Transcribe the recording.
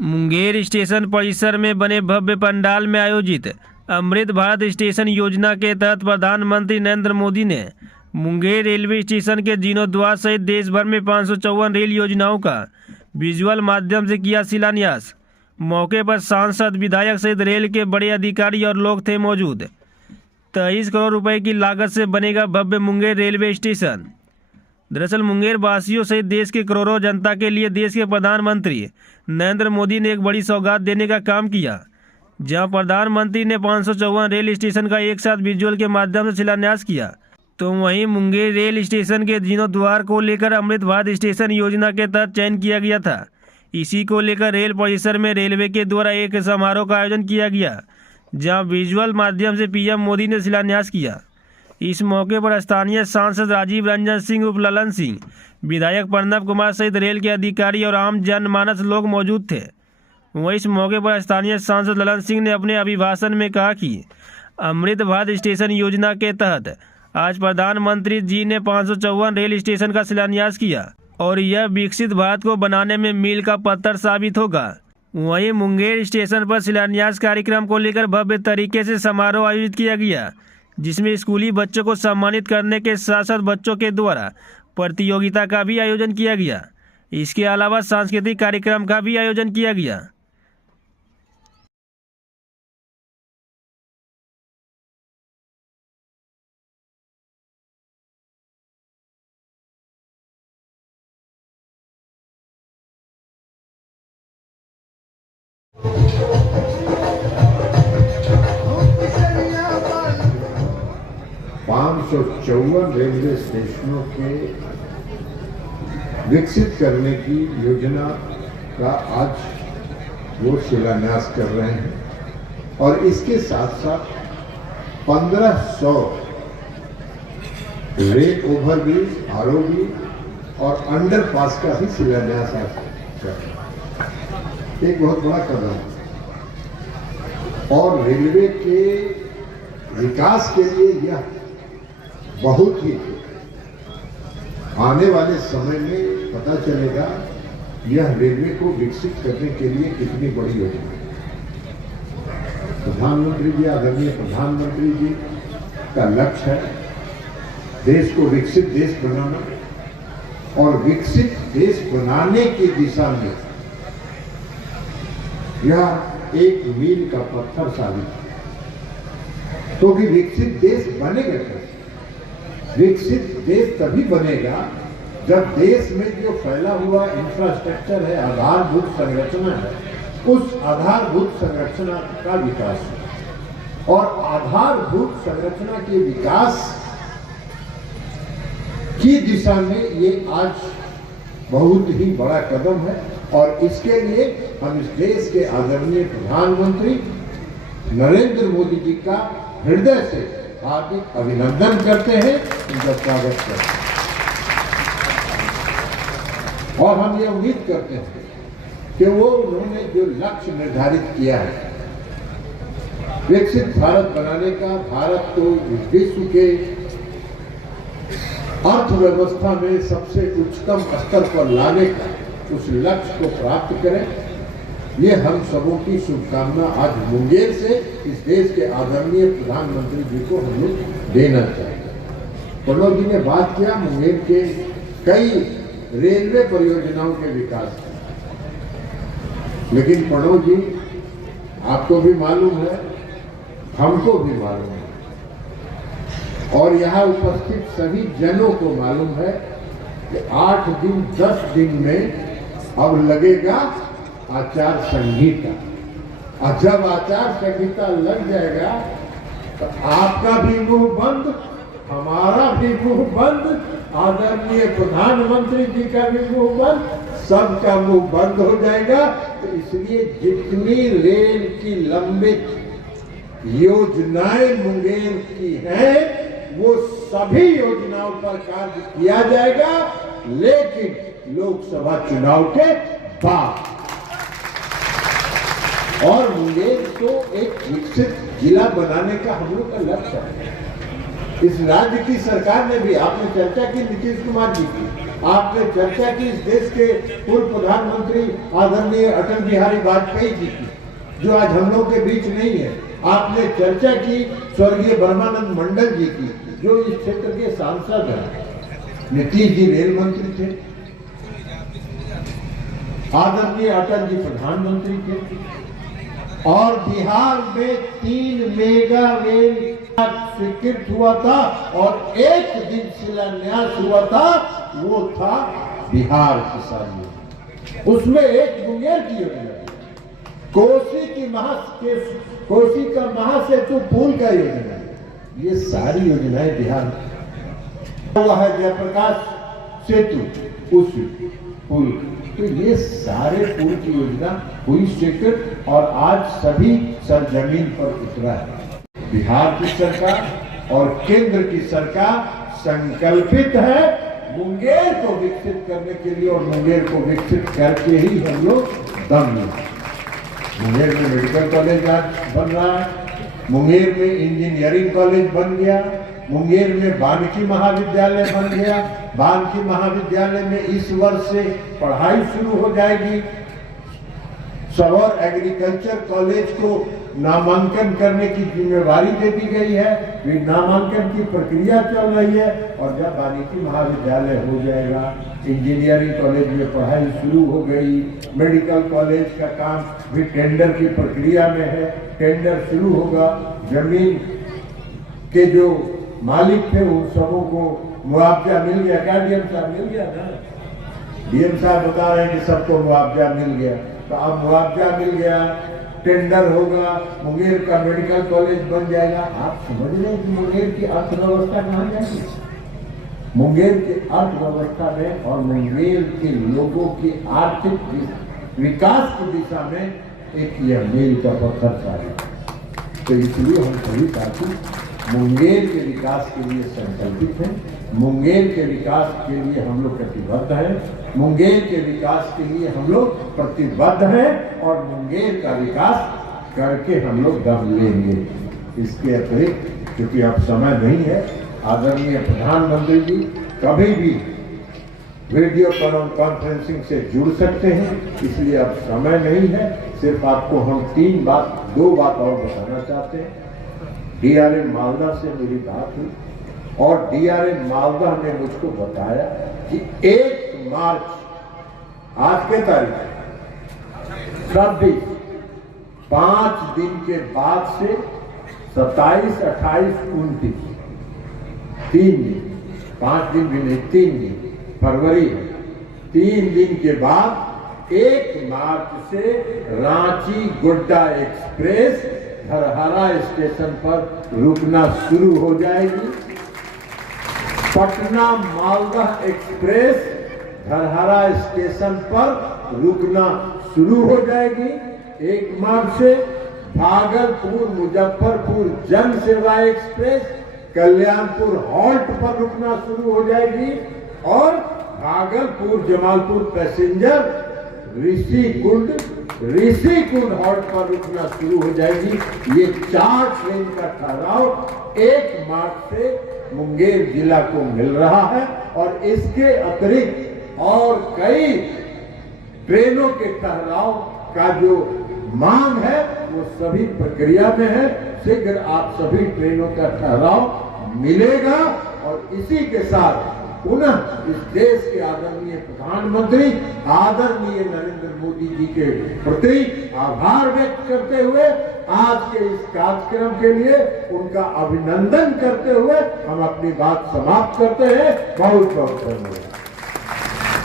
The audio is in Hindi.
मुंगेर स्टेशन परिसर में बने भव्य पंडाल में आयोजित अमृत भारत स्टेशन योजना के तहत प्रधानमंत्री नरेंद्र मोदी ने मुंगेर रेलवे स्टेशन के जीर्णोद्धार सहित देश भर में 554 रेल योजनाओं का विजुअल माध्यम से किया शिलान्यास। मौके पर सांसद, विधायक सहित रेल के बड़े अधिकारी और लोग थे मौजूद। 23 करोड़ रुपए की लागत से बनेगा भव्य मुंगेर रेलवे स्टेशन। दरअसल मुंगेर वासियों सहित देश के करोड़ों जनता के लिए देश के प्रधानमंत्री नरेंद्र मोदी ने एक बड़ी सौगात देने का काम किया, जहां प्रधानमंत्री ने 554 रेल स्टेशन का एक साथ विजुअल के माध्यम से शिलान्यास किया, तो वहीं मुंगेर रेल स्टेशन के जीर्णोद्धार को लेकर अमृत भारत स्टेशन योजना के तहत चयन किया गया था। इसी को लेकर रेल परिसर में रेलवे के द्वारा एक समारोह का आयोजन किया गया, जहां विजुअल माध्यम से पीएम मोदी ने शिलान्यास किया। इस मौके पर स्थानीय सांसद राजीव रंजन सिंह उर्फ ललन सिंह, विधायक प्रणव कुमार सहित रेल के अधिकारी और आम जनमानस लोग मौजूद थे। वहीं इस मौके पर स्थानीय सांसद ललन सिंह ने अपने अभिभाषण में कहा कि अमृत भारत स्टेशन योजना के तहत आज प्रधानमंत्री जी ने 554 रेल स्टेशन का शिलान्यास किया और यह विकसित भारत को बनाने में मील का पत्थर साबित होगा। वहीं मुंगेर स्टेशन पर शिलान्यास कार्यक्रम को लेकर भव्य तरीके से समारोह आयोजित किया गया, जिसमें स्कूली बच्चों को सम्मानित करने के साथ साथ बच्चों के द्वारा प्रतियोगिता का भी आयोजन किया गया। इसके अलावा सांस्कृतिक कार्यक्रम का भी आयोजन किया गया। चौवन रेलवे स्टेशनों के विकसित करने की योजना का आज वो शिलान्यास कर रहे हैं और इसके साथ साथ 1500 रेल ओवरब्रिज, आरओबी और अंडरपास का भी शिलान्यास आज कर रहे हैं। एक बहुत बड़ा कदम और रेलवे के विकास के लिए यह बहुत ही आने वाले समय में पता चलेगा यह रेलवे को विकसित करने के लिए कितनी बड़ी योजना है। प्रधानमंत्री जी, आदरणीय प्रधानमंत्री जी का लक्ष्य है देश को विकसित देश बनाना और विकसित देश बनाने की दिशा में यह एक मील का पत्थर साबित है। तो कि विकसित देश बनेगा कैसे? विकसित देश तभी बनेगा जब देश में जो फैला हुआ इंफ्रास्ट्रक्चर है, आधारभूत संरचना है, उस आधारभूत संरचना का विकास हो। और आधारभूत संरचना के विकास की दिशा में ये आज बहुत ही बड़ा कदम है और इसके लिए हम इस देश के आदरणीय प्रधानमंत्री नरेंद्र मोदी जी का हृदय से हार्दिक अभिनंदन करते हैं, उनका स्वागत करते हैं और हम ये उम्मीद करते हैं कि वो उन्होंने जो लक्ष्य निर्धारित किया है विकसित भारत बनाने का, भारत को विश्व के अर्थव्यवस्था में सबसे उच्चतम स्तर पर लाने का, उस लक्ष्य को प्राप्त करें, ये हम सबों की शुभकामना आज मुंगेर से इस देश के आदरणीय प्रधानमंत्री जी को हम लोग देना चाहिए। प्रणव जी ने बात किया मुंगेर के कई रेलवे परियोजनाओं के विकास की, लेकिन प्रणव जी आपको भी मालूम है, हमको भी मालूम है और यहाँ उपस्थित सभी जनों को मालूम है कि 8 दिन 10 दिन में अब लगेगा आचार संहिता। और जब आचार संहिता लग जाएगा तो आपका भी मुंह बंद, हमारा भी मुंह बंद, आदरणीय प्रधानमंत्री जी का भी मुंह बंद, सबका मुंह बंद हो जाएगा। तो इसलिए जितनी रेल की लंबित योजनाएं मुंगेर की हैं वो सभी योजनाओं पर कार्य किया जाएगा, लेकिन लोकसभा चुनाव के बाद। और मुंगेर को एक विकसित जिला बनाने का हम लोग का लक्ष्य है। इस राज्य की सरकार ने भी, आपने चर्चा की नीतीश कुमार जी की, आपने चर्चा की इस देश के पूर्व प्रधानमंत्री आदरणीय अटल बिहारी वाजपेयी जी की, जो आज हम लोग के बीच नहीं है। आपने चर्चा की स्वर्गीय ब्रह्मानंद मंडल जी की, जो इस क्षेत्र के सांसद हैं। नीतीश जी रेल मंत्री थे, आदरणीय अटल जी प्रधानमंत्री थे, और बिहार में 3 मेगा रेल स्वीकृत हुआ था और एक दिन शिलान्यास हुआ था, वो था बिहार किसान योजना। उसमें एक मुंगेर की योजना, कोसी का महासेतु पुल का योजना, ये सारी योजनाएं बिहार में हुआ है। जयप्रकाश सेतु उस पुल, तो ये सारे पुल की योजना हुई स्वीकृत और आज सभी सरजमीन पर उतरा है। बिहार की सरकार और केंद्र की सरकार संकल्पित है मुंगेर को विकसित करने के लिए, और मुंगेर को विकसित करके ही हम लोग दम लेंगे। मुंगेर में मेडिकल कॉलेज आज बन रहा है, मुंगेर में इंजीनियरिंग कॉलेज बन गया, मुंगेर में वानिकी महाविद्यालय बन गया। वानिकी महाविद्यालय में इस वर्ष से पढ़ाई शुरू हो जाएगी। सवर एग्रीकल्चर कॉलेज को नामांकन करने की जिम्मेवारी दे दी गई है, फिर नामांकन की प्रक्रिया चल रही है, और जब वानिकी महाविद्यालय हो जाएगा, इंजीनियरिंग कॉलेज में पढ़ाई शुरू हो गई, मेडिकल कॉलेज का काम भी टेंडर की प्रक्रिया में है, टेंडर शुरू होगा, जमीन के जो मालिक थे उन सबों को मुआवजा मिल गया। क्या डीएम साहब मिल गया था? डीएम साहब बता रहे हैं कि सबको मुआवजा मिल गया, तो अब मुआवजा मिल गया, टेंडर होगा, मुंगेर का मेडिकल कॉलेज बन जाएगा। आप समझ रहे हैं कि मुंगेर की अर्थव्यवस्था कहाँ जाएगी? मुंगेर की अर्थव्यवस्था में और मुंगेर के लोगों की आर्थिक विकास की दिशा में एक यह मील का पत्थर साबित। तो इसलिए हम सभी साथी मुंगेर के विकास के लिए संकल्पित हैं, मुंगेर के विकास के लिए हम लोग प्रतिबद्ध हैं, मुंगेर के विकास के लिए हम लोग प्रतिबद्ध हैं, और मुंगेर का विकास करके हम लोग दम लेंगे। इसके अतिरिक्त क्योंकि अब समय नहीं है, आदरणीय प्रधानमंत्री जी कभी भी वीडियो कॉन्फ्रेंसिंग से जुड़ सकते हैं, इसलिए अब समय नहीं है। सिर्फ आपको हम 2 बात और बताना चाहते हैं। डीआरएम मालदा से मेरी बात हुई, और डीआरएम मालदा ने मुझको बताया कि 1 मार्च आज के तारीख 26 5 दिन के बाद से 27, 28, 29 3 दिन, 5 दिन भी नहीं, 3 दिन फरवरी है, 3 दिन के बाद 1 मार्च से रांची गोड्डा एक्सप्रेस धरहरा स्टेशन पर रुकना शुरू हो जाएगी। पटना मालदा एक्सप्रेस धरहरा स्टेशन पर रुकना शुरू हो जाएगी 1 मार्च से। भागलपुर मुजफ्फरपुर जन सेवा एक्सप्रेस कल्याणपुर हॉल्ट पर रुकना शुरू हो जाएगी, और भागलपुर जमालपुर पैसेंजर ऋषिकुंड हॉल्ट पर रुकना शुरू हो जाएगी। ये 4 ट्रेन का ठहराव 1 मार्च से मुंगेर जिला को मिल रहा है, और इसके अतिरिक्त और कई ट्रेनों के ठहराव का जो मांग है वो सभी प्रक्रिया में है। शीघ्र आप सभी ट्रेनों का ठहराव मिलेगा, और इसी के साथ पुनः इस देश के आदरणीय प्रधानमंत्री आदरणीय नरेंद्र मोदी जी के प्रति आभार व्यक्त करते हुए आज के इस कार्यक्रम के लिए उनका अभिनंदन करते हुए हम अपनी बात समाप्त करते हैं। बहुत बहुत धन्यवाद।